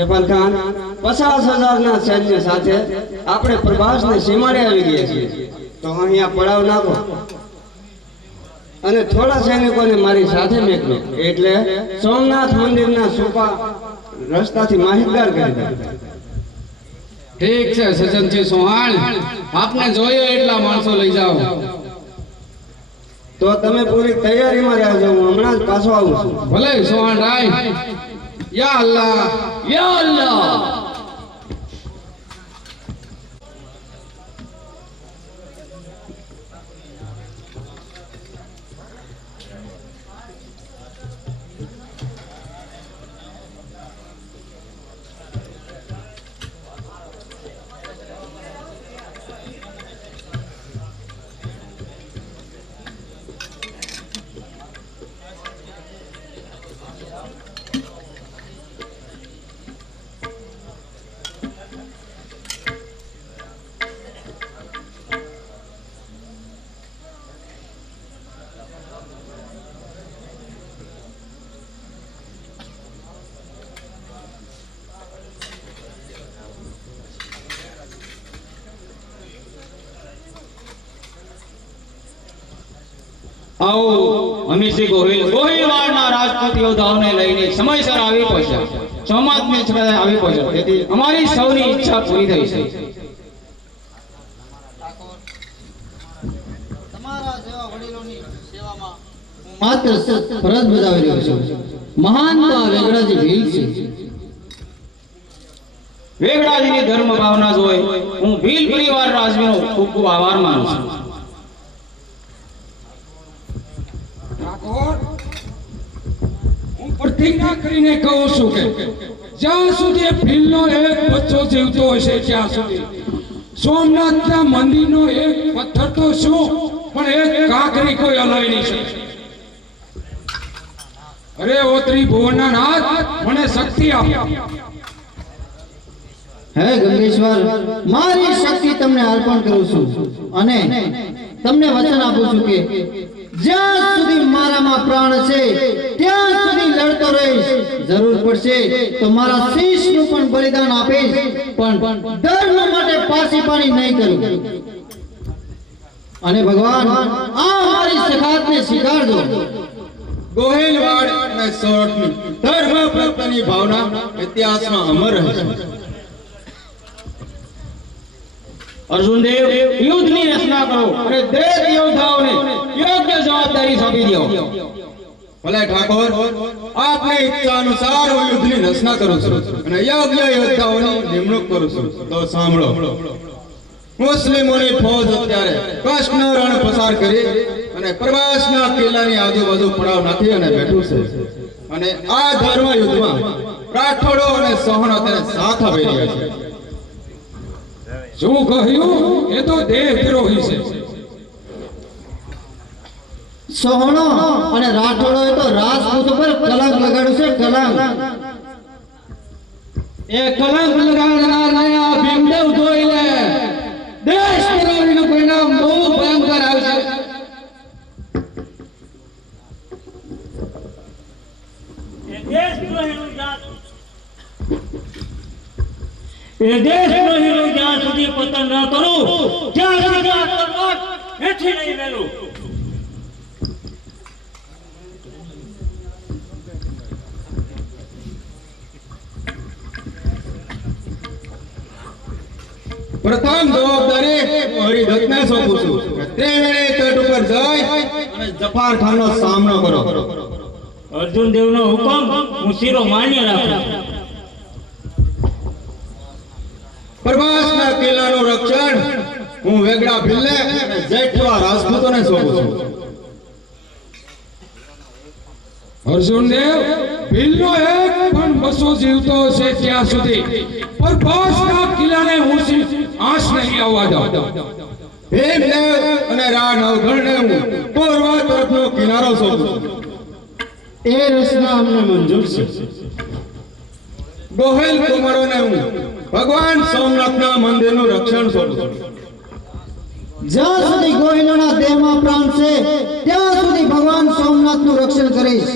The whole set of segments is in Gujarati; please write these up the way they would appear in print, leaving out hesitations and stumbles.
જફર ખાન 50,000 સૈન્ય સાથે આપણે પ્રભાસને સીમાડે આવી ગયા છીએ, તો અહીંયા પડાવ નાખો અને થોડા સૈનિકોને મારી સાથે મેકલો, એટલે સોમનાથ મંદિરના સુપા રસ્તાથી માહિતગાર કરી દો. ઠીક છે સજનજી સોહાણ, આપને જોઈએ એટલા માણસો લઈ જાઓ. તો તમે પૂરી તૈયારીમાં રહેજો, હું હમણાં જ પાછો આવું છું. ભલે સોહાણ રાય. યા અલ્લાહ યા અલ્લાહ. आओ हमीसी गोहिलवाड़ना राजपूत योद्धाओं ने लईने समयसर આવી પહોંચ્યા. સોમનાથની છત્રે આવી પહોંચ્યા, તેથી અમારી સૌની ઈચ્છા પૂરી થઈ છે. તમારા જેવા વડીલોની સેવામાં માત્ર ફરજ બજાવી રહ્યો છું. મહાન તો આ વેગડાજી ભીલ છે. વેગડાજીની ધર્મ ભાવના જોઈ હું ભીલ પરિવાર રાજવીનો ખૂબ ખૂબ આભાર માનું છું. હું પ્રતિજ્ઞા કરીને કહું છું કે જ્યાં સુધી ભીલનો એક બચ્ચો જીવતો હશે ત્યાં સુધી સોમનાથના મંદિરનો એક પથ્થર તો શું પણ એક કાંકરી કોઈ હલાવી નહીં શકે. અરે ઓતરી ભુવનના નાથ, મને શક્તિ આપ. હે ગંગેશ્વર, મારી શક્તિ તમને અર્પણ કરું છું અને તમને વચન આપું છું કે જ્યાં સુધી મારામાં પ્રાણ છે ત્યાં સુધી લડતો રહીશ. જરૂર પડશે તો મારા શીશનું પણ બલિદાન આપીશ, પણ ધર્મ માટે પાછી પાણી નહીં કરું. અને ભગવાન આ મારી સખાતને સ્વીકારજો. ગોહિલવાડ અને સોરઠની ધર્મ પ્રત્યેની ભાવના ઇતિહાસમાં અમર રહેશે. અર્જુન દેવ, યુદ્ધની રચના કરો અને દરેક યોદ્ધાઓને યોગ્ય જવાબદારી સોંપી દો. ભલે ઠાકોર, આપની ઈચ્છા અનુસાર હું યુદ્ધની રચના કરું છું અને યોગ્ય યોદ્ધાઓની નિમણૂક કરું છું. તો સાંભળો, મુસ્લિમોની ફૌજ અત્યારે કચ્છનો રણ પસાર કરી અને પ્રવાસના કિલ્લાની આજુબાજુ પડાવ નાખી અને બેઠું છે. અને આ ધર્મ યુદ્ધમાં રાઠોડો અને સહણો તેને સાથ આપી રહ્યા છે. શું કહ્યું? એ તો દેહદ્રોહી છે. સોહણો અને રાઠોડો એ તો રાજપૂત ઉપર કલંક લગાડ્યું છે. કલંક એ કલંક લગાડનારને આ ભીમદેવ જોઈ લે. દેશદ્રોહીનું પરિણામ બહુ ભયંકર આવશે. એ દેશદ્રોહીનું જ્યાં સુધી પતન ન કરું ત્યાં સુધી આ તલવાર હેઠી નહીં મેલું. પ્રથમ જવાબદારી હરિદત્તને સોંપું છું કે ત્રિવેણી તટ ઉપર જઈ અને જફાર ખાનનો સામનો કરો. અર્જુન દેવનો હુકમ હું શિરો માન્ય રાખું. પ્રભાસના કિલ્લાનું રક્ષણ હું વેગડા ભીલને અને જેઠવા રાજપૂતોને સોંપું છું. અર્જુન દેવ, ભીલનો એક પણ બસો જીવતો હશે ત્યાં સુધી પ્રભાસના કિલ્લાને હું આંચ નહીં આવવા દઉં. ભીમદેવ અને રા નવઘણને હું પૂર્વ તરફનો કિનારો સોંપું છું. એ રચના અમને મંજૂર છે. ગોહિલ કુમારોને હું ભગવાન સોમનાથના મંદિરનું રક્ષણ સોંપું છું. જ્યાં સુધી ગોહિલોના દેહમાં પ્રાણ છે ત્યાં સુધી ભગવાન સોમનાથનું રક્ષણ કરીશ.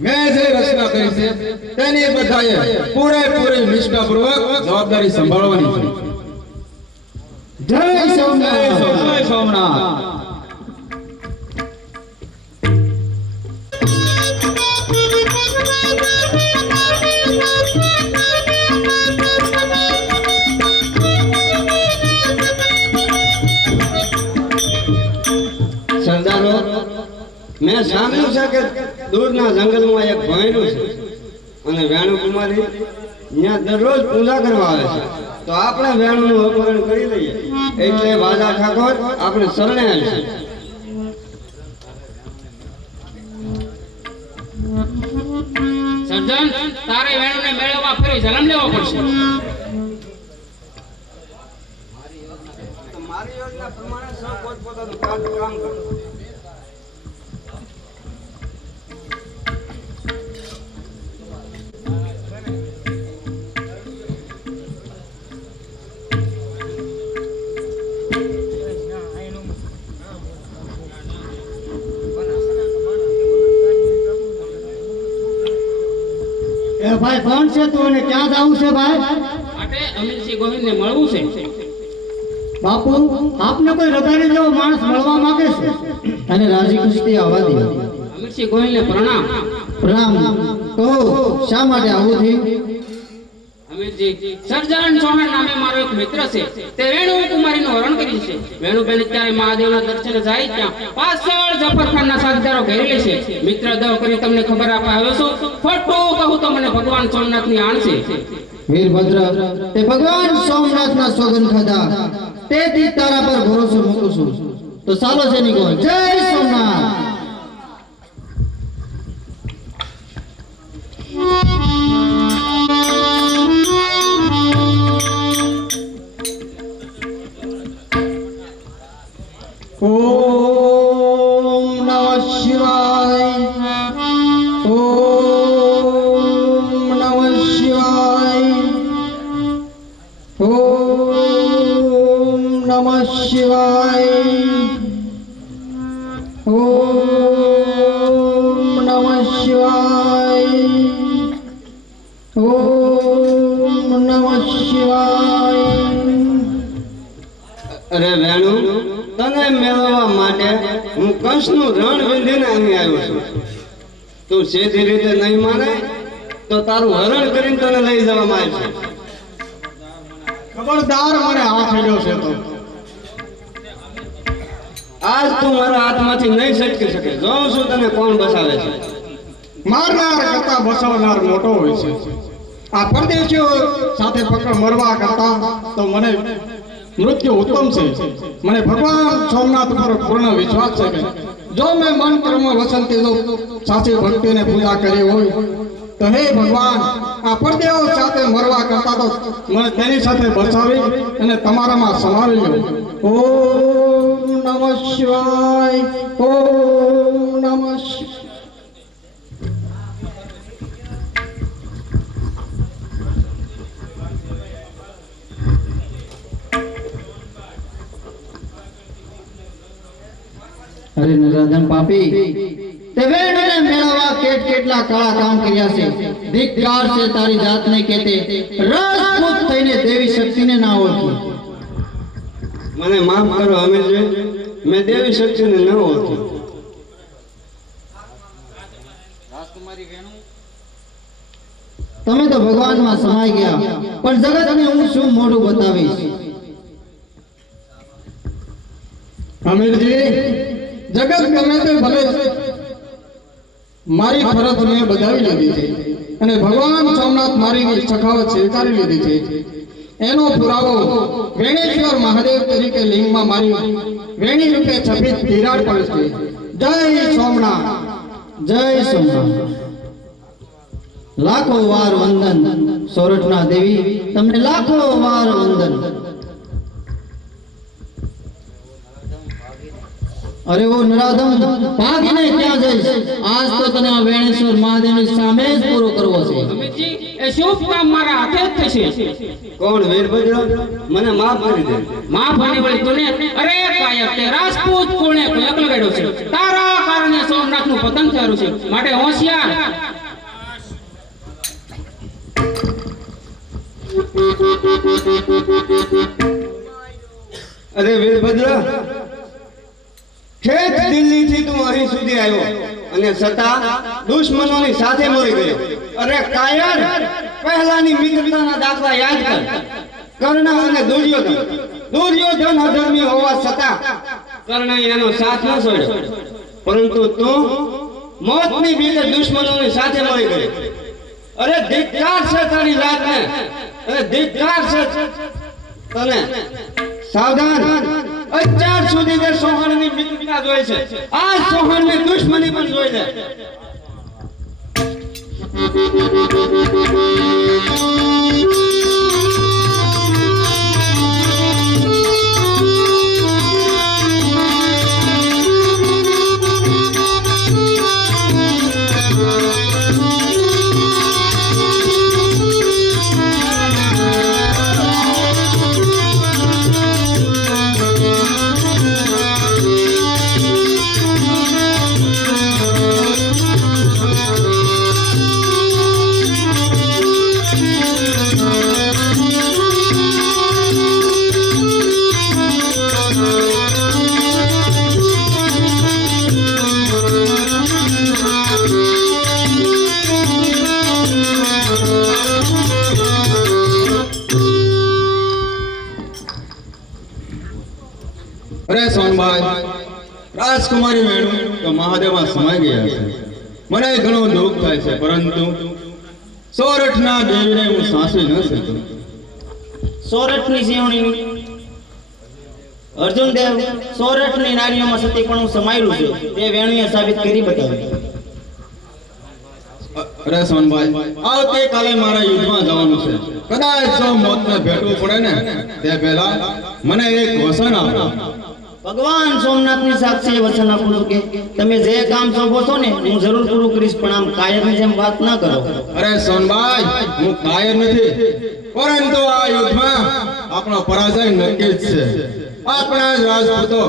મેં જે રચના કરી છે તેની બધાએ પૂરેપૂરી નિષ્ઠાપૂર્વક જવાબદારી સંભાળવાની છે. જય સોમનાથ. જય સોમનાથ. સરદારો, મેં સાંભળ્યું છે કે દૂરના જંગલમાં એક ભણેલું છે અને વેણુકુમારી ત્યાં દરરોજ પૂજા કરવા આવે છે. તો આપણે વેણુનું અપહરણ કરી લઈએ એટલે વાલા ઠાકોર આપણે શરણે આવીશું. સર્જન, તારે વેણુને મેળવવા ફરી જન્મ લેવો પડશે. મારી યોજના પ્રમાણે સૌ પોતપોતાનું કામ કરો. એ ભાઈ કોણ છે તું અને ક્યાં જાવું છે ભાઈ? માટે અમીરસિંહ ગોહિલને મળવું છે. બાપુ, આપને કોઈ રબારી જેવો માણસ મળવા માંગે છે અને રાજી ખુશી આવવા દે. અમીરસિંહ ગોહિલને પ્રણામ. પ્રણામ. કહો શા માટે આવું થયું? અમીરજી, સર્જન ચૌહાણ નામે મારો એક મિત્ર છે. તે વેણુકુમારીનું હરણ કર્યું છે. વેણુબેન અત્યારે મહાદેવના દર્શને જાય ત્યાં પાછળ જફરખાનના સાથીદારો ઘેરી લે છે. મિત્ર દવ કરી તમને ખબર આપવા આવ્યો છું. ખોટું કહું તો મને ભગવાન સોમનાથની આણ છે. વીરભદ્ર, તે ભગવાન સોમનાથના સોગંદ ખાધા તેથી તારા પર ભરોસો મૂકું છું. તો ચાલો છે નીકળો. જય સોમનાથ. ઓમ નમઃ શિવાય. ઓમ નમઃ શિવાય. ઓમ નમઃ શિવાય. ઓમ નમઃ શિવાય. ઓમ નમઃ શિવાય. અરે વેણુ, તને મેળવવા માટે હું કંસનું રણ વિંધીને અહીં આવ્યો છું. તું સીધી રીતે નહીં માને તો તારું હરણ કરીને તને લઈ જવામાં આવશે. ખબરદાર, મને હાથ અડ્યો છે તો આજ તું મારા હાથમાંથી નહીં છટકી શકે. જોઉં છું તને કોણ બસાવે છે. મારનાર કરતા બસાવનાર મોટો હોય છે. આ પરદેશીઓ સાથે પકડ મરવા કરતા તો મને મૃત્યુ ઉત્તમ છે. મને ભગવાન સોમનાથ પર પૂર્ણ વિશ્વાસ છે કે જો મેં મન કર્મ વસનથી જો સાચી ભક્તિને પૂજા કરી હોય તો હે ભગવાન, આ પરદેવો સાથે મરવા કરતા તો મને તેની સાથે બચાવી અને તમારામાં સમાવી લો. ઓમ નમઃ શિવાય. ઓમ નમઃ શિવાય. અરે નરાધન પાપી, તે વેણને મેળવવા કેટલા કાળા કામ કર્યા છે. ધિક્કાર છે તારી જાતને કે તે રાજપૂત થઈને દેવી શક્તિને ના ઓળખી. મને માફ કરો અમીરજી, મેં દેવી શક્તિને ન ઓળખી. તમે તો ભગવાનમાં સમાઈ ગયા, પણ જગતને હું શું મોઢું બતાવીશ? અમીરજી, જગત ગમે તે ભલે છે, મારી ફરજ મેં બજાવી લીધી છે અને ભગવાન સોમનાથ મારી સખાવત સ્વીકારી લીધી છે. એનો પુરાવો વેણેશ્વર મહાદેવ તરીકે લિંગમાં મારી વેણી રૂપે છબી તિરાડ પડે છે. જય સોમનાથ. જય સોમનાથ. લાખો વાર વંદન સોરઠના દેવી, તમને લાખો વાર વંદન. અરે ઓ નરાધમ, ભાગીને ક્યાં જઈશ? આજ તો તને આ વેણેશ્વર મહાદેવની સામે જ પૂરો કરવો છે. અમીરજી, એ શુભ કામ મારા હાથે જ થશે. કોણ વીરભદ્ર, મને માફ કરી દે. માફ અને વળી તુને અરે કાયક તે રાજપૂત કોણે કલક લગાડ્યો છે. તારા કારણે સોમનાથનું પતન થયું છે. માટે હોશિયાર. અરે વીરભદ્ર, ઠેઠ દિલ્હીથી તું અહીં સુધી આવ્યો અને છતાં દુશ્મનોની સાથે મરી ગયો. અરે કાયર, પહેલાની મિત્રતાના દાખલા યાદ કર. કર્ણ અને દુર્યોધન અધર્મી હોવા છતાં કર્ણએ એનો સાથ ન છોડ્યો, પરંતુ તું મોતની બીકે દુશ્મનોની સાથે મરી ગયો. અરે ધિક્કાર છે તારી જાતને, અરે ધિક્કાર છે તને. સાવધાન, અત્યાર સુધી તે સોહણની મિત્રતા જોઈ છે, આ સોહણની દુશ્મની પણ જોઈ લે. અરે સોનભાઈ, રાજકુમારી વેણુ તો મહાદેવમાં સમાઈ ગયા છે. મને ઘણું દુઃખ થાય છે, પરંતુ સોરઠના દેવીને હું સાંસી ન શકું. સોરઠની સિંહણીની અર્જુન દેવ, સોરઠની નારીઓમાં સતીપણું સમાયેલું છે, તે વેણુએ સાબિત કરી બતાવ્યું. અરે સોનભાઈ, આવતીકાલે મારા યુદ્ધમાં જવાનું છે. કદાચ જો મોતને ભેટવું પડે ને તે પહેલા મને એક વસન આપો. ભગવાન સોમનાથની સાક્ષીએ વચન આપું છું કે તમે જે કામ સોંપો છો ને હું જરૂર પૂરું કરીશ, પણ આમ કાયરની જેમ વાત ના કરો. અરે સોનભાઈ, હું કાયર નથી, પરંતુ આ યુદ્ધમાં આપણો પરાજય નક્કી જ છે. આપણા જ રાજપૂતો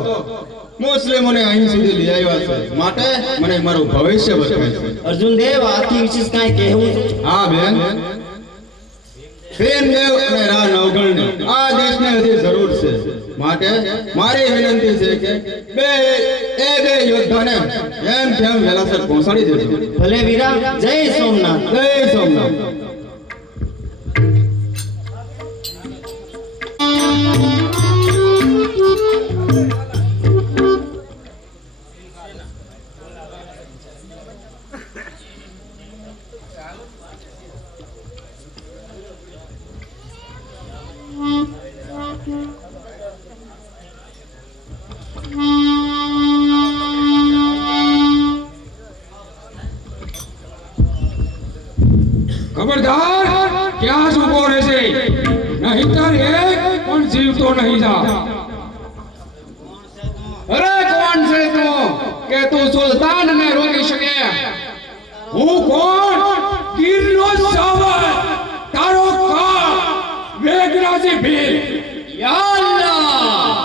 મુસ્લિમોને અહીં સુધી લઈ આવ્યા છે, માટે મને મારું ભવિષ્ય બતાવે છે. અર્જુન દેવ, આથી વિશેષ કાંઈ કહેવું છે? હા બેન, પ્રેમદેવ અને રા નવગણને આ દેશને હજી જરૂર છે, માટે મારી વિનંતી છે કે બે યોદ્ધાને એમ કેમ વેલાસર પહોંચાડી દેજો. ભલે વીરા, જય સોમનાથ. જય સોમનાથ. ખબરદાર, ક્યાં જ ઉભો રહેશે, નહીંતર એક પણ જીવતો નહીં જા. અરે કોણ છે તું કે તું સુલતાનને રોકી શકે? હું કોણ? ગીરનો સાવર, તારો કાળ, વેગરાજી ભીલ. યા અલ્લાહ!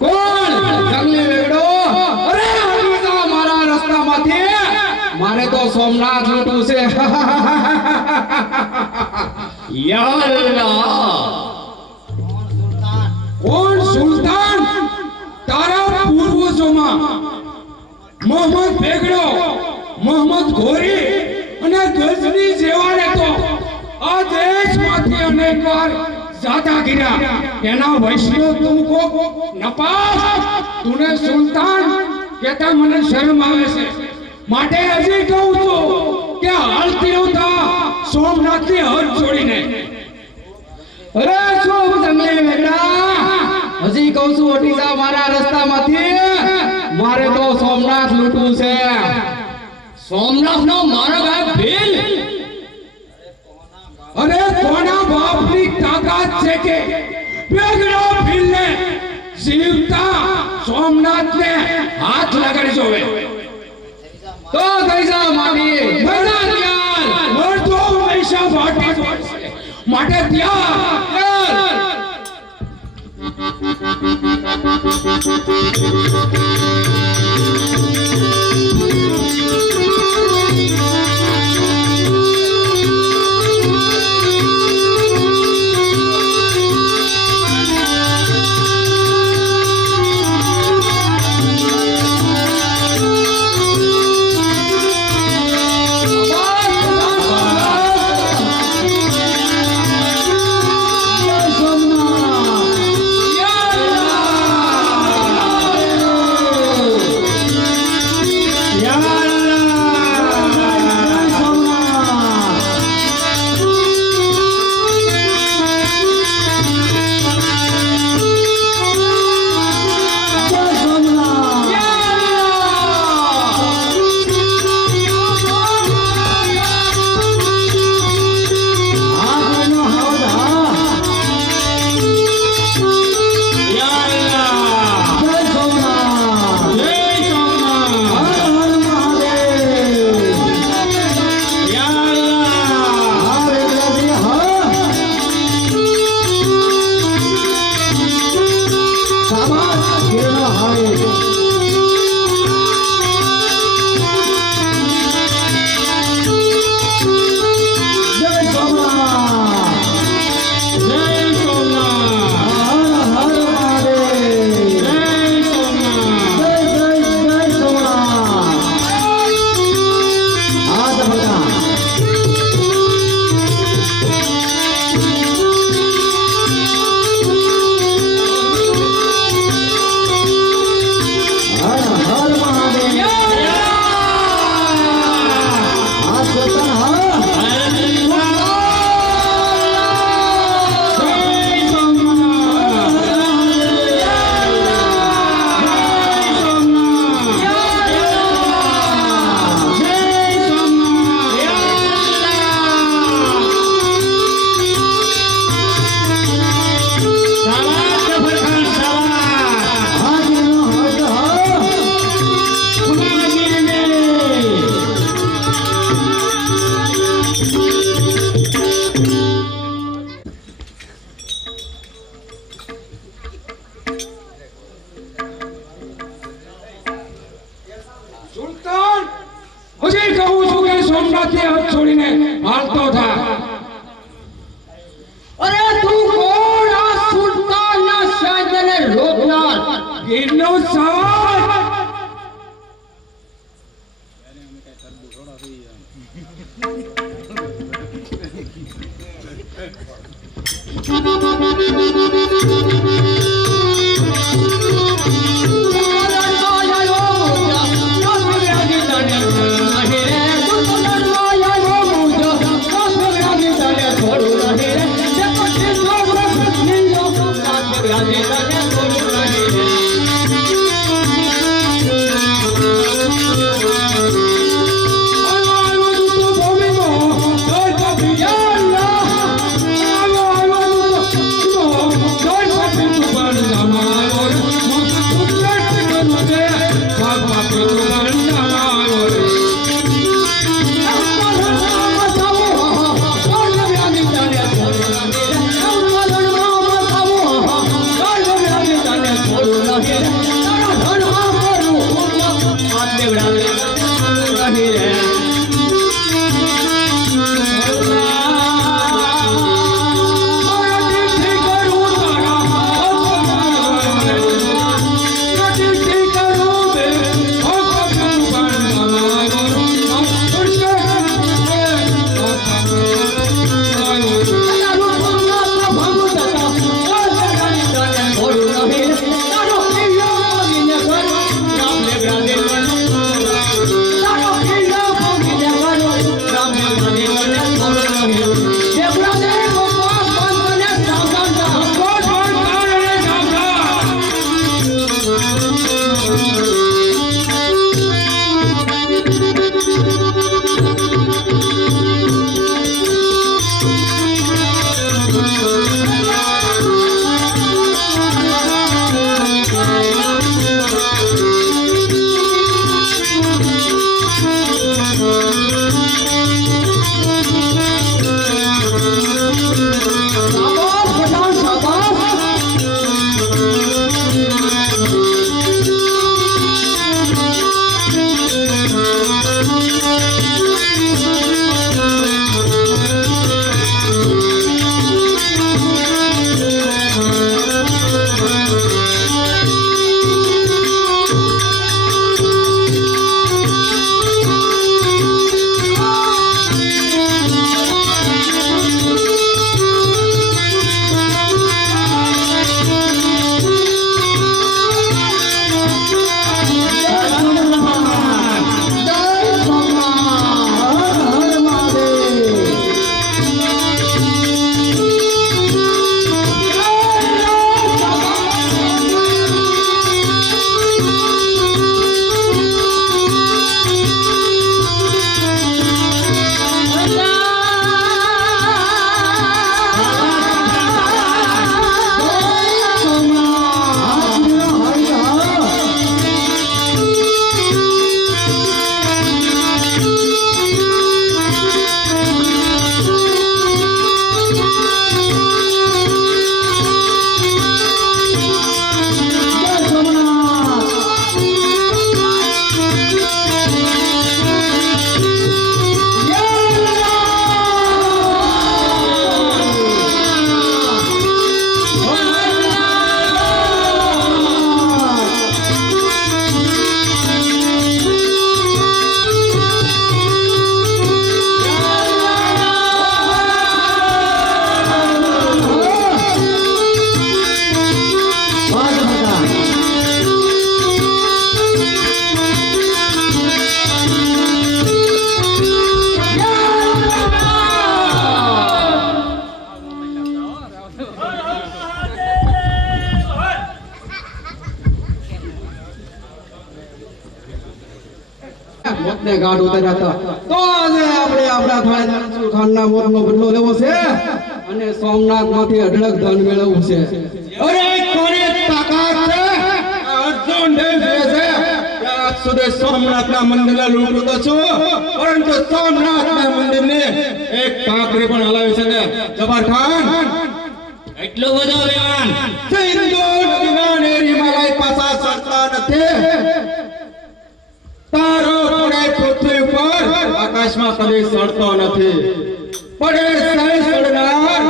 કોણ? જંગલી વેગડો? અરે હટી જા મારા રસ્તામાંથી, મારે તો સોમનાથ લૂંટવું છે. યા અલ્લાહ! કોણ સુલતાન? તારા પૂર્વજોમાં મોહમ્મદ બેગડો, મોહમ્મદ ઘોરી અને ગજની જેવાને તો આ દેશમાંથી અનેકવાર જાતા કર્યા. એના વૈષ્ણવ તુમકો નપાસ, તુને સુલતાન કહેતા મને શરમ આવે છે, માટે હજી કહું છું કે હાલતી હોતા સોમનાથની હદ છોડીને. અરે શું જંગલી વેગડા, હજી કહું છું હટી જા મારા રસ્તામાંથી, મારે તો સોમનાથ લૂંટવું છે. સોમનાથનો મારો ગાય ભીલ? અરે કોના બાપની તાકાત છે કે બેગડો ભીલને જીવતા સોમનાથને હાથ લગાડી જોવે? તો થઈ જા મારી મેદાન ચાલ. મળતો પૈસા વાટી પડશે, માટે ત્યાં ચાલ. મોતને ગાઢ ઉતાર્યા હતા તો આજે આપણે આપણા થાળે મનસુર ખાનના મોતનો બદલો લેવો છે અને સોમનાથમાંથી અઢળક ધન મેળવવું છે. અરે કોને તાકાત છે? અર્જુન દેવ છે. આજ સુધી સોમનાથના મંદિરને લૂંટતો તો છું, પરંતુ સોમનાથના મંદિરને એક કાંકરી પણ હલાવી શકે જબર ખાન. એટલો બધો વેવાન સિંધુ નદીના ને હિમાલય પાસા સરતા નથી. તારો પડે પૃથ્વી પર આકાશમાં કદી સડતો નથી. પડે સહી સડનાર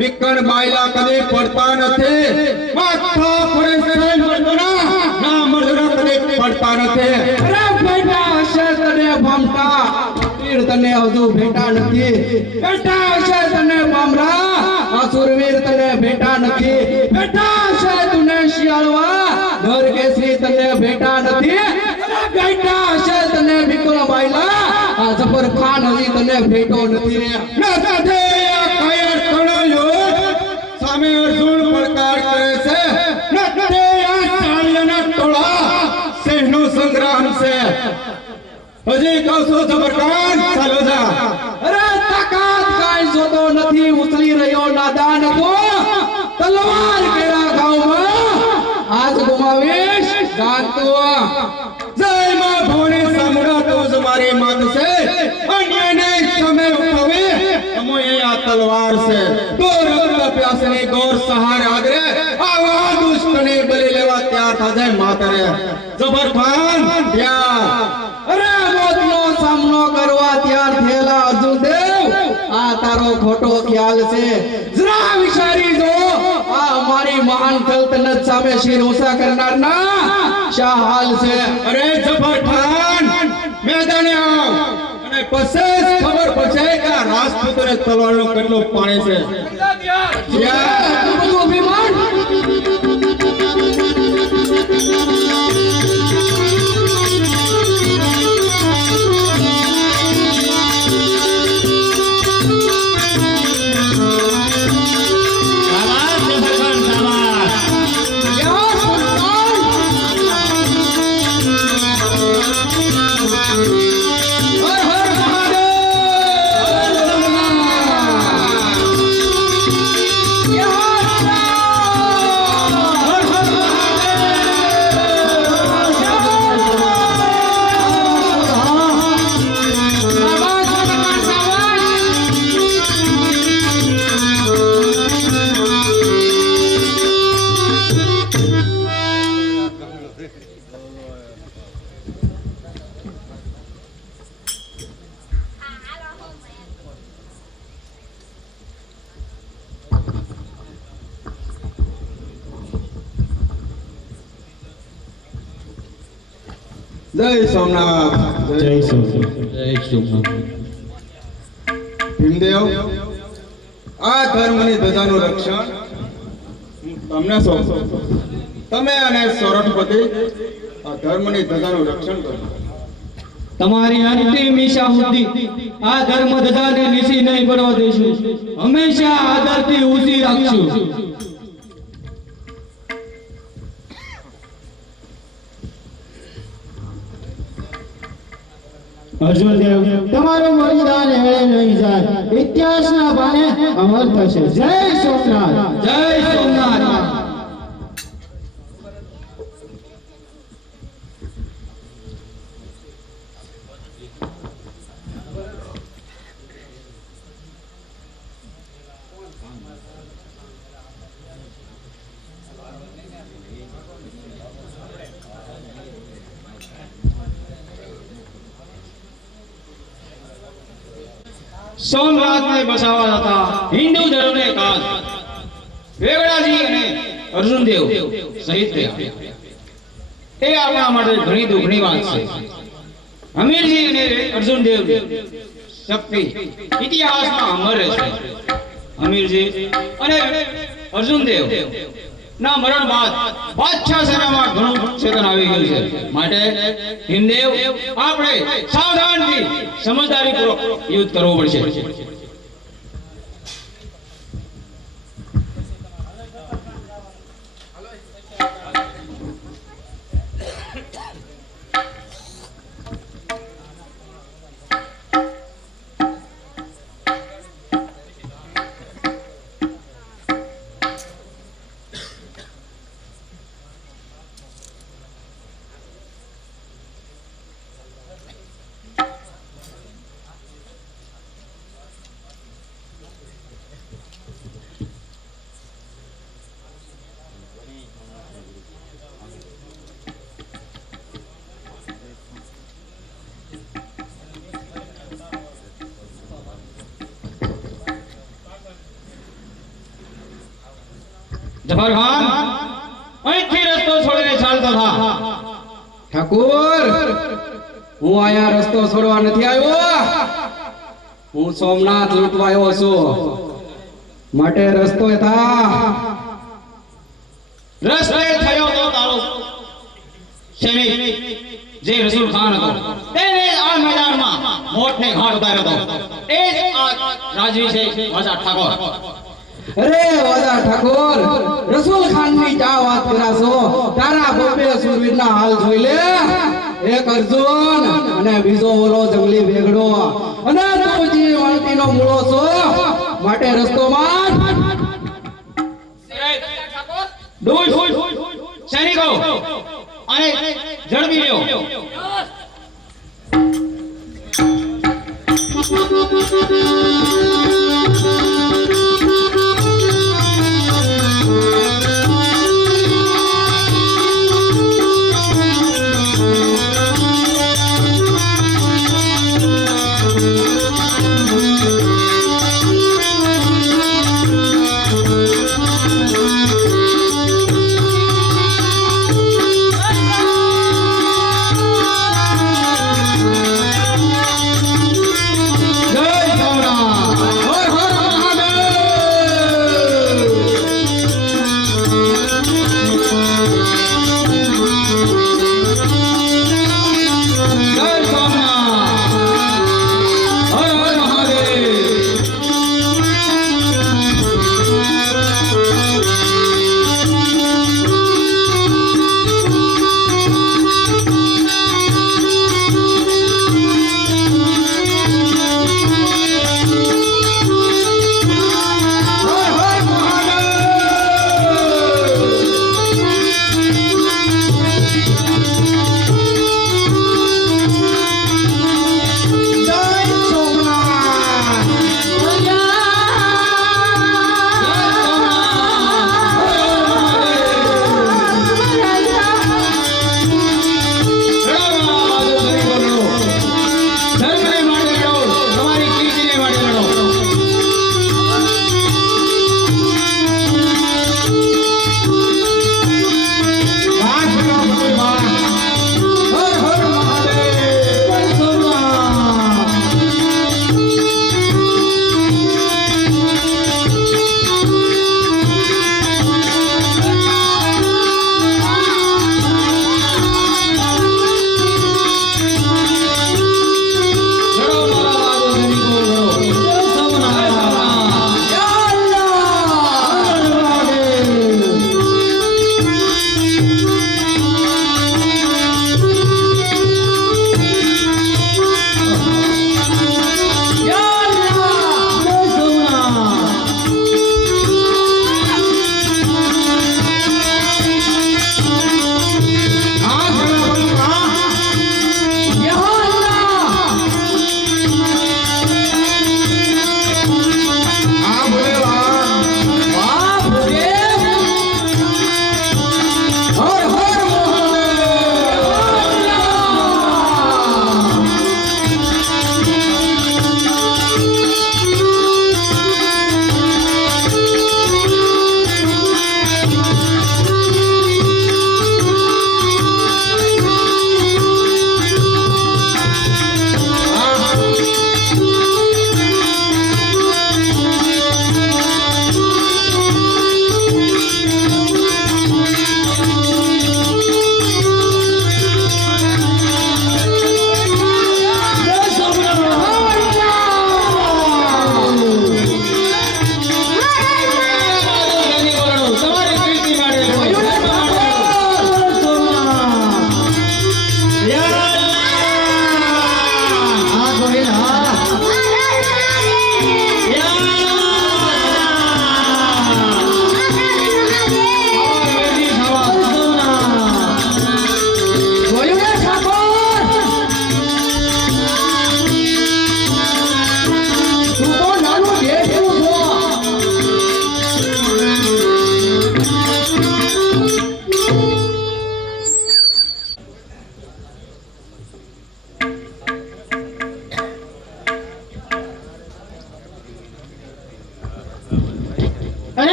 વિકણ બાયલા કદી પડતા નથી. માથા પડે સહી મર્દના ના મર્દના કદી પડતા નથી. અરે બેટા હશે તને ભમતા તીર તને તને હજુ ભેટા નથી. બેટા છે તને બામરા, આ સુરવીર તને ભેટા નથી. બેટા છે તને શિયાળવા, ઘર કેસરી તને ભેટા નથી. બેટા છે તને વિકુલ બાયલા, આ જફર ખાન હજી તને ભેટો નથી રે. નથે કાયર તણયો સામે અર્જુન પડકાર કરે છે. નથે આ ચાળિયાના ટોળા, સિંહનો સંગ્રામ છે. હજી કહું છું જફર ખાન, ચાલો જા. અરે તાકાત કાઈ જોતો નથી, ઉછળી રહ્યો નાદાન તો તલવાર કેળા ઘાવમાં આજ ગુમાવીશ ગાતો. જય માં ભોળી સામડા તો જ મારી માત છે. અન્યને સામે ઉઠાવે અમોએ આ તલવાર છે. ગોર રક્ત પ્યાસની ગોર સહારે આગરે આવા દુષ્ટને બલી લેવા તૈયાર થાજે માતરે. જફર ખાન ત્યાર. અરે મોતનો સામનો કરવા તૈયાર થયેલા અર્જુન દેવ, આ તારો ખોટો ખ્યાલ છે. જરા વિચારી જો, આ અમારી મહાન સલ્તનત સામે શિર ઊંચા કરનારના શા હાલ છે. અરે જફર ખાન મેદાને આવ અને પછી જ ખબર પડશે કે આ રાજપૂતોને તલવારનો કેટલો પાણી છે. આટલું બધું અભિમાન? શાબાશ જફરખાન, શાબાશ. યા સુલતાન! હર હર મહાદેવ! યા હર હર જય સોમનાથ. જય સોમનાથ. ભીમદેવ, આ ધર્મની ધજાનું રક્ષણ હું તમને સોંપું. તમે અને સોરઠપતિ આ ધર્મની ધજાનું રક્ષણ કરો. તમારી અંતિમ ઈચ્છા સુધી આ ધર્મ ધજાને નીચી નહીં પડવા દેશું. હંમેશા આદરથી ઊંચી રાખશું. અર્જુન દેવ, તમારું બલિદાન એળે નહીં જાય. ઇતિહાસના પાને અમર થશે. જય સોમનાથ, જય સોમનાથ. સોમનાથને બસાવવા હતા હિન્દુ ધર્મને કાજ વેગડાજી અને અર્જુનદેવ શહીદ થયા. એ આપણા માટે ઘણી દુઃખની વાત છે. હમીરજી અને અર્જુનદેવ શક્તિ ઇતિહાસમાં અમર રહેશે. હમીરજી અને અર્જુનદેવ ના મરણ બાદ બાદશાહ સેનામાં ઘણું ચેતન આવી ગયું છે. માટે હિન્દેવ આપણે સાવધાનથી સમજદારીપૂર્વક યુદ્ધ કરવું પડશે. જફર ખાન અહીંથી રસ્તો છોડીને ચાલતો થા. ઠાકોર, હું આયા રસ્તો છોડવા નથી આવ્યો. હું સોમનાથ લૂંટવા આવ્યો છું માટે રસ્તો થા રસ્તે થયો તો તારો સૈનિક જે રસૂલ ખાન હતો તેને આ મેદાનમાં મોટને ઘાટ ઉતાર્યો હતો એ જ આ રાજવી છે વાજા ઠાકોર. અરે વાજા ઠાકોર, રસૂલ ખાન ની જા વાત કરાશો? તારા બોમ્બે સુરવીરના હાલ જોઈ લે. એક અર્જુન અને બીજો ઓલો જંગલી વેગડો અને તુજી વાળતીનો મૂળો છો માટે રસ્તો માં દોષ સૈનિકો અને ઝડપી લ્યો.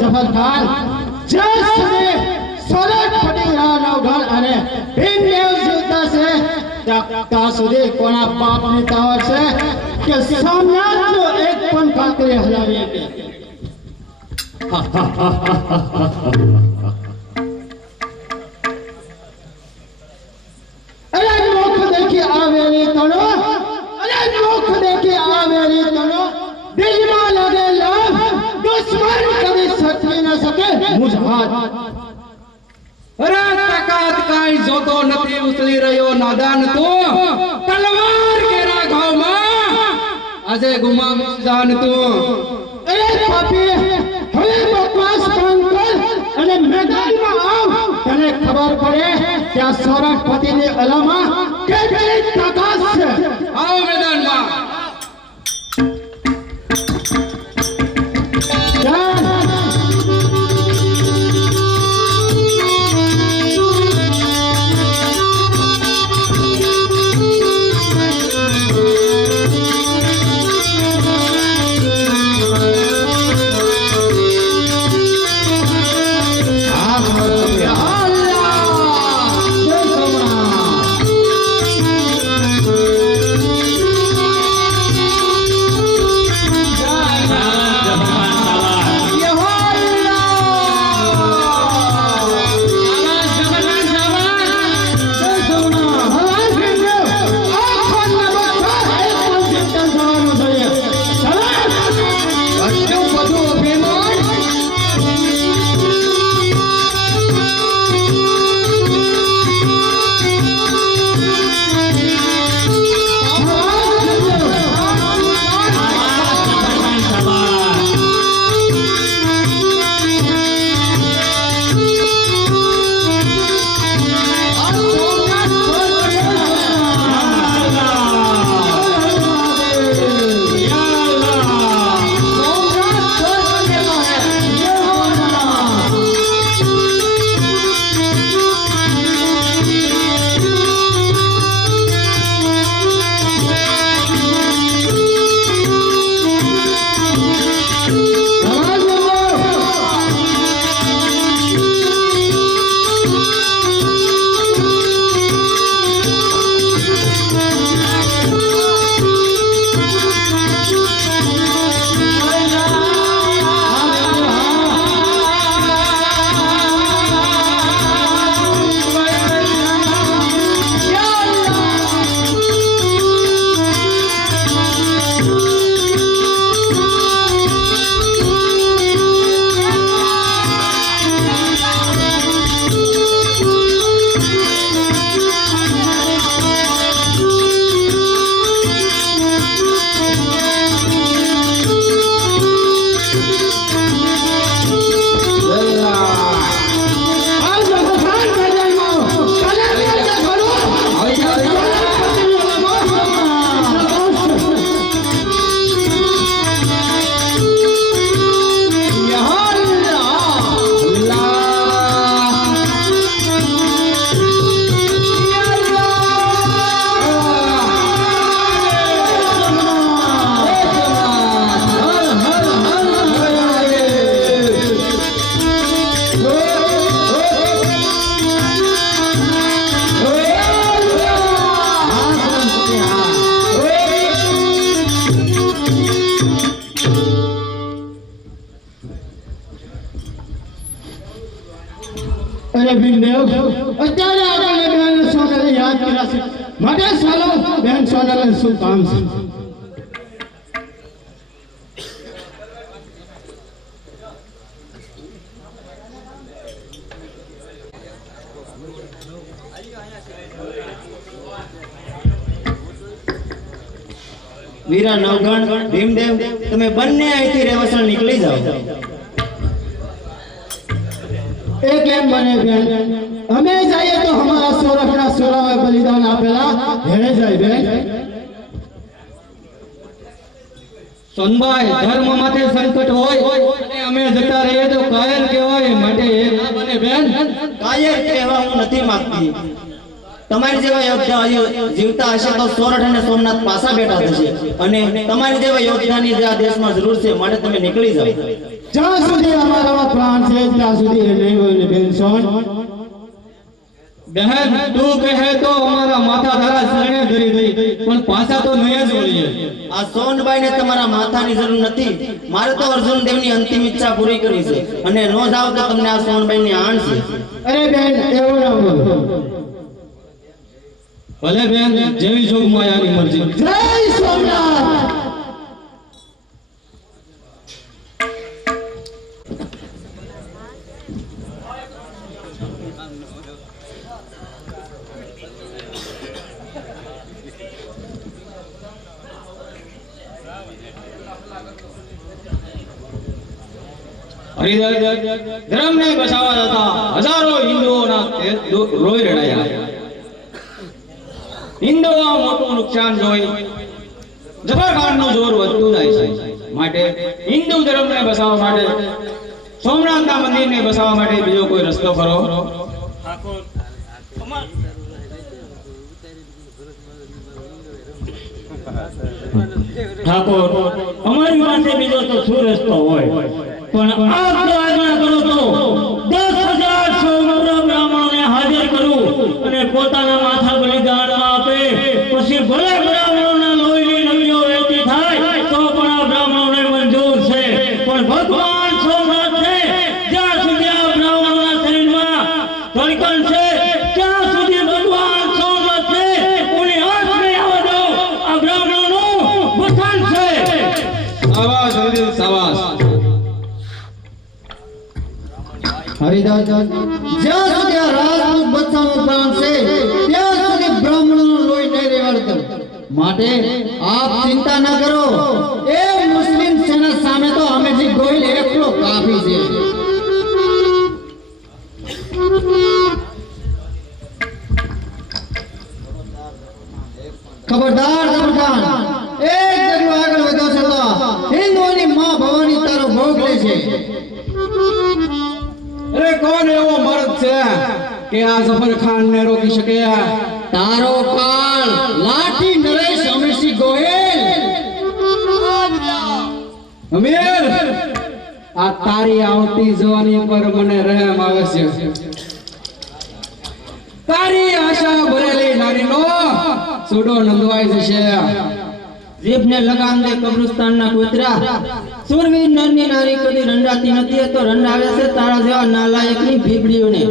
જફર ખાન જ્યાં સુધી સોલટ ફટીરા નવઘણ અને ભીમદેવ જીવતા છે ત્યાં સુધી કોના બાપની તાવર છે કે સોમનાથનો એક પણ કાંકરે હલાવી કે અરે મુખ દેખી આવેલી તણો, અરે મુખ દેખી આવેલી તણો, દિલમાં લાગે લાભ, દુશ્મન કદી સચવી ન શકે મુજ હાથ. અરે તાકાત કાંઈ જોતો નથી, ઉછળી રહ્યો નાદાન તું, તલવાર કેરા ઘાવમાં આજે ગુમાવીશ જાન તું. અરે પાપી, હવે બકવાસ બંધ કર અને મેદાનમાં આવ. તને ખબર પડે કે આ સોરઠપતિની અલામાં કેટલી તાકાત છે. આવો મેદાનમાં. અરે ભીમદેવ, અત્યારે આપણે બેન સોનલને યાદ કર્યા છે, માટે ચાલો બેન સોનલને શું કામ છે. વીરા નવગણ, ભીમદેવ, તમે બંને અહીંથી રેવસણ નીકળી જાઓ. એ કેમ બને બેન? અમે જઈએ તો અમારા સોરઠના સોરાઓએ બલિદાન આપેલા હેણે જાય બેન. સોનબાઈ, ધર્મ માથે સંકટ હોય અને અમે જતા રહીએ તો કાયર કહેવાય, માટે એ ના બને બેન. કાયર કહેવા હું નથી માંગતી. તમારી જેવા યોદ્ધા જીવતા હશે તો સોરઠ અને સોમનાથ પાછા બેઠા થશે, અને તમારી જેવા યોદ્ધાની જે આ દેશમાં જરૂર છે, માટે તમે નીકળી જાઓ. જ્યાં સુધી અમારામાં પ્રાણ છે ત્યાં સુધી એ નહીં હોય ને બેન સોન. બહેન તું કહે તો અમારા માથા તારા શરણે ધરી દઈ, પણ પાછા તો નહીં જ બોલીએ. આ સોનબાઈને તમારા માથાની જરૂર નથી. મારે તો અર્જુન દેવની અંતિમ ઈચ્છા પૂરી કરવી છે, અને નો જાવ તો તમને આ સોનબાઈની આણ છે. અરે બેન એવું ના બોલો. ભલે બેન, જેવી જોગ માયાની મરજી. જય સોમનાથ. હરિદય ધર્મને બચાવવા જતા હજારો હિન્દુઓના રોઈ રડાયા. હિન્દુઓ મોટું નુકસાન જોઈ જબરખાનનું જોર વધતું જાય છે. માટે હિન્દુ ધર્મને બચાવવા માટે, સોમનાથના મંદિરને બચાવવા માટે બીજો કોઈ રસ્તો ખરો? ઠાકોર અમારી પાસે બીજો તો શું રસ્તો હોય, પણ આપ જો આજ્ઞા કરો તો 10,000 સમગ્ર બ્રાહ્મણોને હાજર કરું અને પોતાના માથા બલિદાન આપે, પછી ભલે બ્રાહ્મણોના લોહીની નદીઓ વહેતી થાય તો પણ આ બ્રાહ્મણોને મંજૂર છે. પણ ભગવાન સોમનાથ છે, જ્યાં સુધી આ બ્રાહ્મણોના શરીરમાં ધડકન છે ત્યાં સુધી ભગવાન સોમનાથ છે કોની હાથ નહીં આવવા દો. આ બ્રાહ્મણોનું વતન છે. આવાજ હરિદય સાવાસ. હરિદાસ જ્યાં સુધી આ રાજપૂત બચ્ચાનું પ્રાણ છે ત્યાં સુધી બ્રાહ્મણોનું લોહી નહીં રેવાડતું. માટે આપ ચિંતા ન કરો. એ મુસ્લિમ સેના સામે તો અમેજી ગોહિલ એકલો કાફી છે. ખબરદાર જબરખાન, એક ડગલું આગળ વધો છો તો હિન્દુઓની માં ભવાની તારો ભોગ લે છે. અરે કોણ એવો મર્દ છે કે આ જફરખાન ને રોકી શકે? તારો કાળ લાઠી નરેશ અમીરસિંહ ગોહિલ. અમીર, આ તારી આવતી જવાની પર મને રહેમ આવે છે. તારી આશા ભરેલી નારીનો સુડો નંદવાઈ જશે. જીભને લગામ દે કબ્રસ્તાનના કૂતરા. સુરવીર નરની નારી કદી રંડાતી નથી તો રંડાવે છે તારા જેવા નાલાયકની ભીબડીઓને.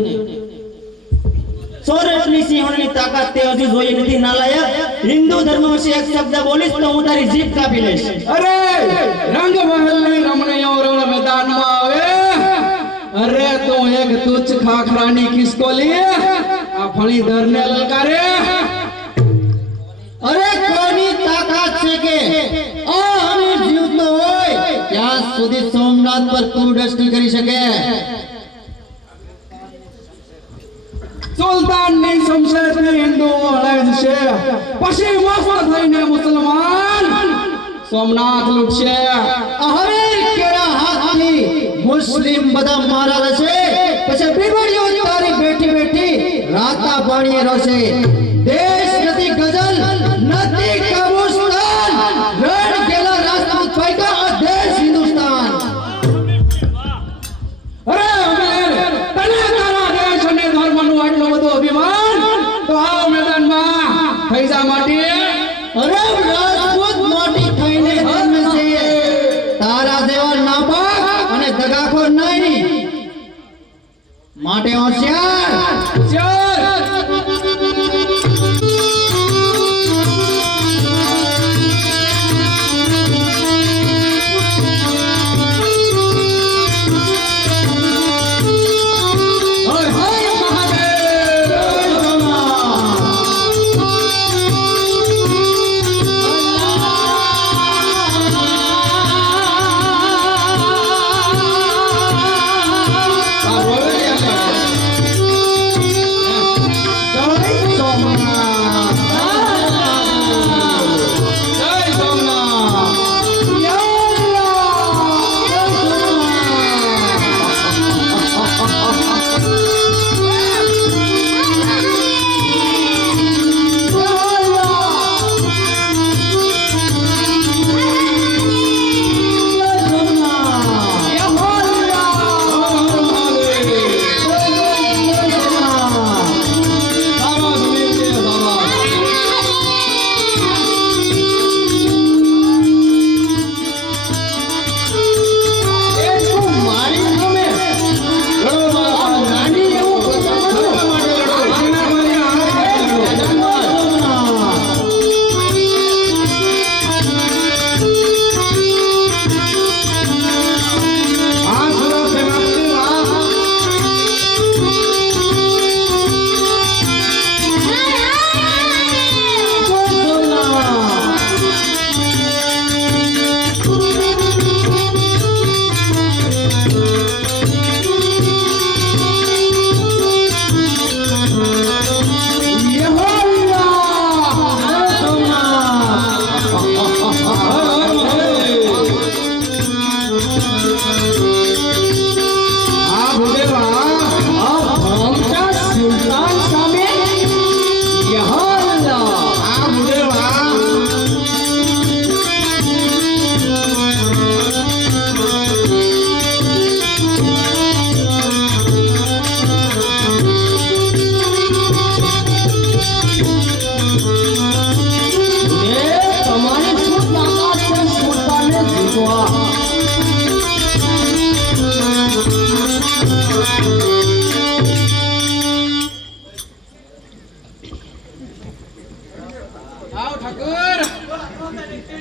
સોરઠની સિંહણની તાકાત તે હજુ જોઈ નથી નાલાયક. હિન્દુ ધર્મ વિશે એક શબ્દ બોલીશ તો હું તારી જીભ કાપી લઈશ. અરે રંગ મહેલની રમણીઓ રણ મેદાનમાં આવે. અરે તું એક તુચ્છ ખાખરાની ખિસકોલી આ ફણીધરને લલકારે. અરે કોની તાકાત છે કે આ અમીર જીવતો હોય ત્યાં સુધી સોમનાથ પર તું દૃષ્ટિ કરી શકે? સુલતાનની શમશેરથી હિન્દુઓ હળાય છે, પછી મોફો થઈને મુસલમાન સોમનાથ લૂટશે. હવે કેળા હાથથી મુસ્લિમ બધા મારા રહેશે, પછી બીબડીઓ તારી બેઠી બેઠી રાતા પાણીએ રહેશે. દેશ નથી ગઝલ નથી કબુસ્તાન, રણ ગેલા રાજપૂત પૈકા આ દેશ હિન્દુસ્તાન. અરે અમીર, તને તારા દેશ અને ધર્મનું આટલું બધું અભિમાન તો આવ મેદાનમાં થઈ જા માટી. અરે રાજપૂત મોટી થઈને જન્મે છે, તારા જેવા નાપાક અને દગાખોર નહીં. માટે હોશિયાર. ચાલ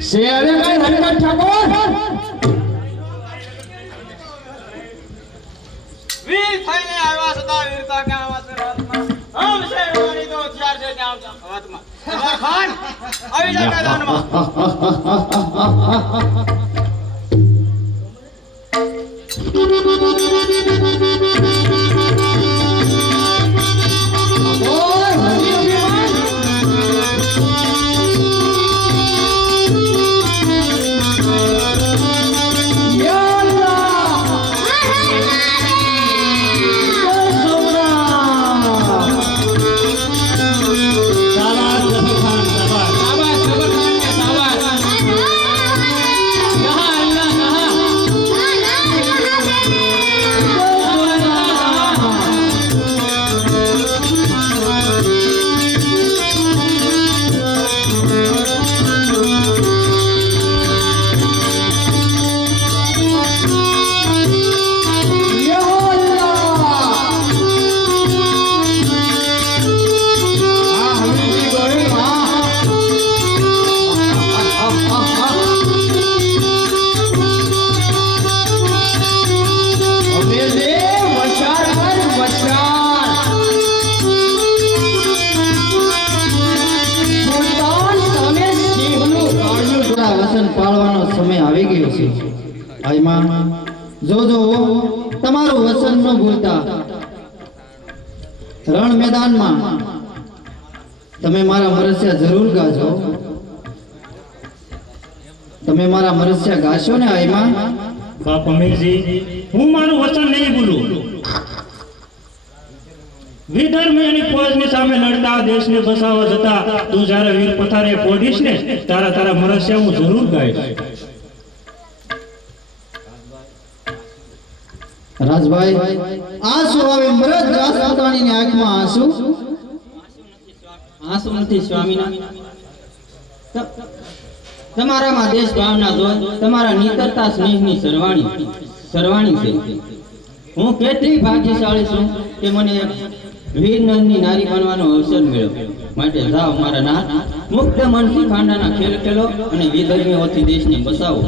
શેરે ભાઈ રણકટ ઠાકોર વીર થઈને આવ્યા સદા વીરતા ક્યાં વાત રાતમાં હમ શેરવાની તો હથિયાર છે ત્યાં વાતમાં સવાર ખાન આવી જા મેદાનમાં વચન પાળવાનો સમય આવી ગયો છે આઈમાં જોજો તમારું વચન ન ભૂલતા રણ મેદાનમાં તમે મારા મરસ્યા જરૂર ગાજો તમે મારા મરસ્યા ગાશો ને આઈમાં બાપ અમીરજી હું મારું વચન નહીં ભૂલું વિધર્મ અને ફોજની સામે લડતા દેશને બસાવવા જતા તું જ્યારે વીર પથારે પોઢીશ ને તારા મરસ્યા હું જરૂર ગાઈશ રાજભાઈ આંસુ આવે મરદ રાજપૂતાણીની આંખમાં આંસુ આંસુ નથી સ્વામીના તમારામાં દેશ ભાવના જોઈ તમારા નિતરતા સ્નેહની સરવાણી છે હું કેટલી ભાગ્યશાળી છું કે મને એક વીર નંદની નારી બનવાનો અવસર મળ્યો માટે જાઓ મારા નાથ મુક્ત મનથી ખાંડાના ખેલ ખેલો અને વિધર્મીઓથી દેશને બસાવો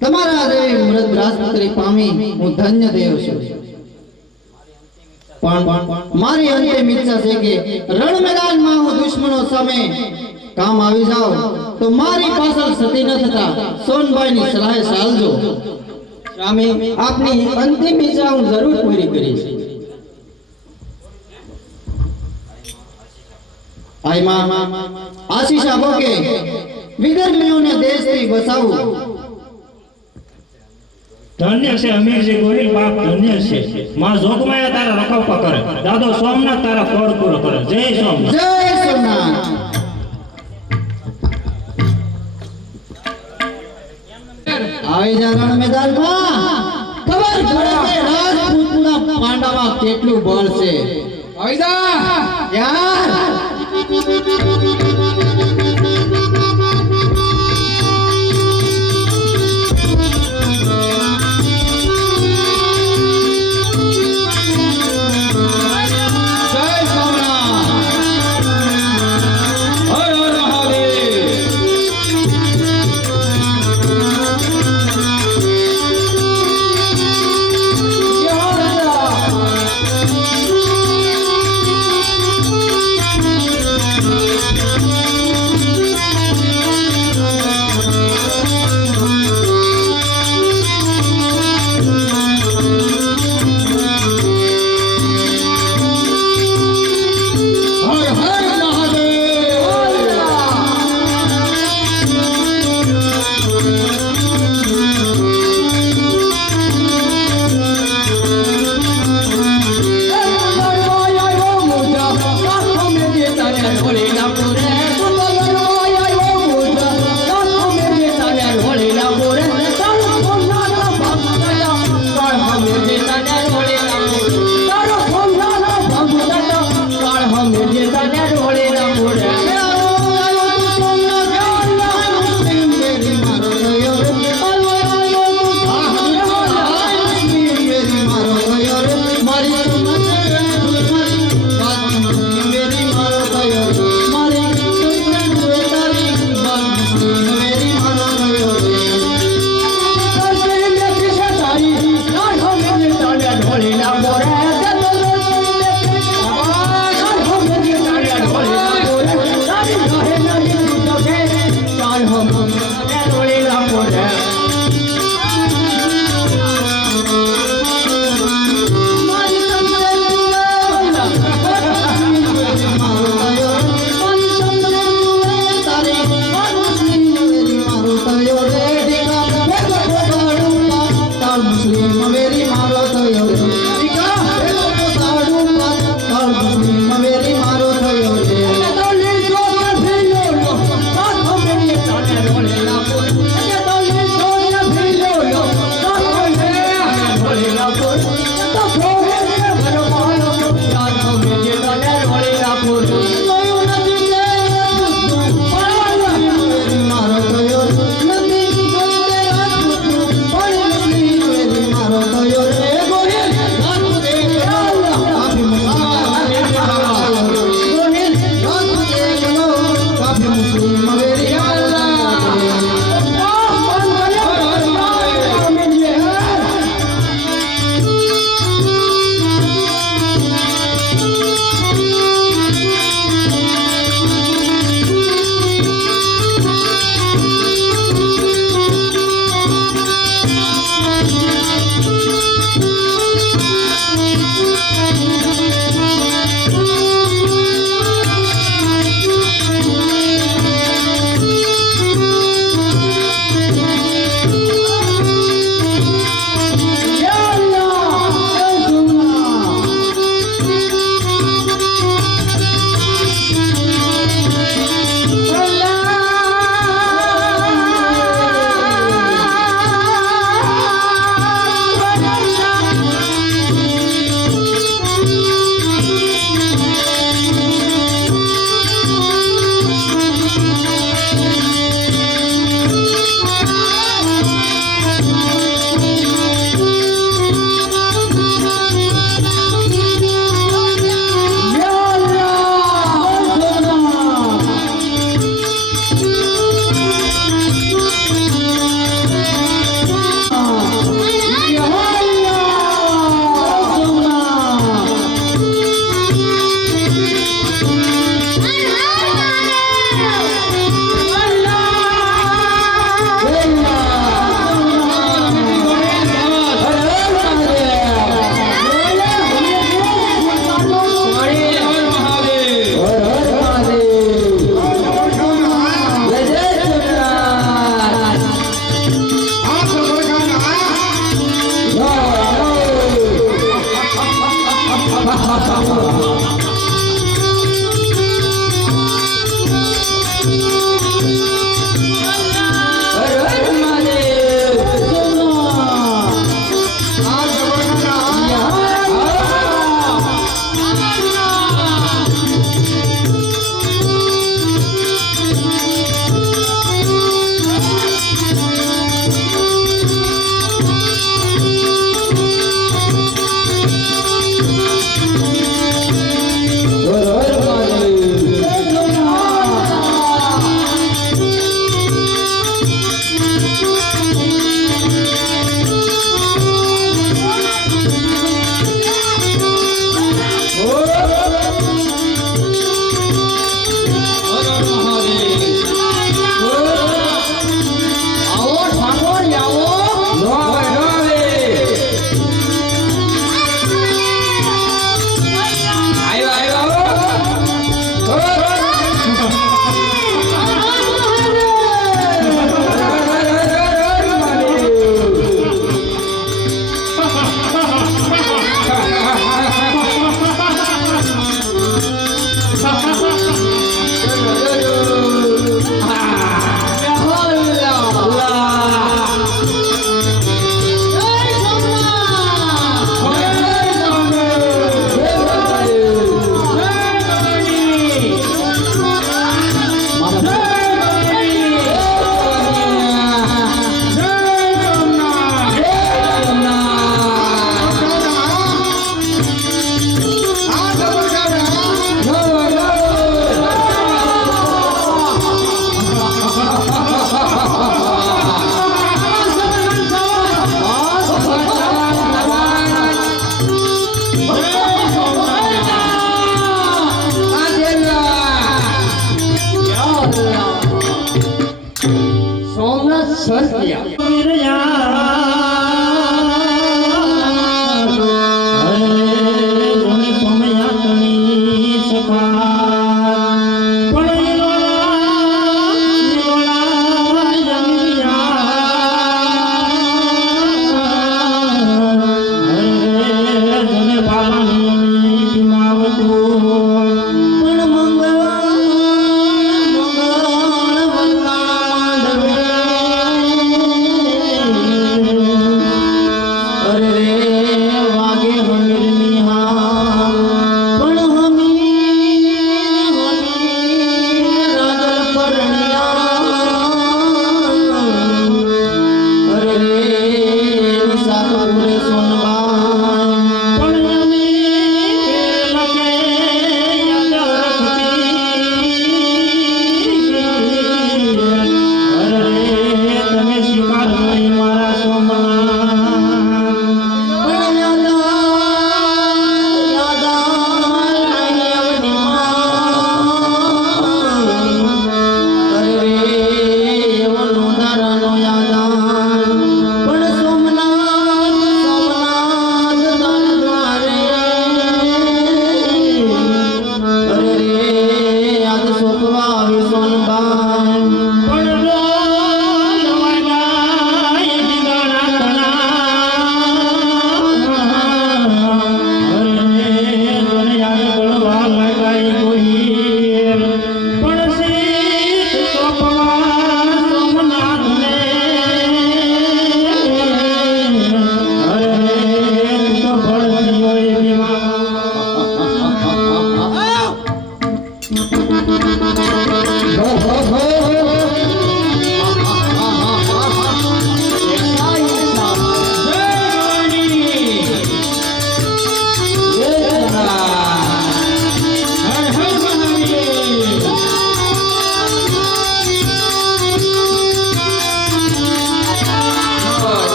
તમારા જેવી મૃત રાજપુત્રી પામી હું ધન્ય થયો છું પણ મારી અંતિમ ઈચ્છા છે કે રણ મેદાનમાં હું દુશ્મનો સામે કામ આવી જાઉં તો મારી પાછળ સતી ન થતા સોનબાઈની સલાહે ચાલજો સ્વામી આપની અંતિમ ઈચ્છા હું જરૂર પૂરી કરીશ આઈમાં આશીષ આપો કે વિધર્મીઓને દેશથી બચાવું ધન્ય છે અમીરજી ગોહિલ બાપ ધન્ય છે માં જોગમાયા તારા રખવપા કરે દાદો સોમનાથ તારા ફળ પૂરો કરે જય સોમનાથ જય સોમનાથ આવી જા રણ મેદાનમાં ખબર પડે કે રાજપૂતના પાંડામાં કેટલું બળ છે આવી જા યાર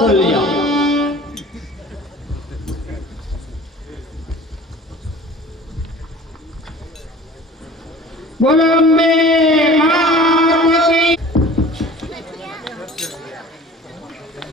કરી આવો. બોલો અંબે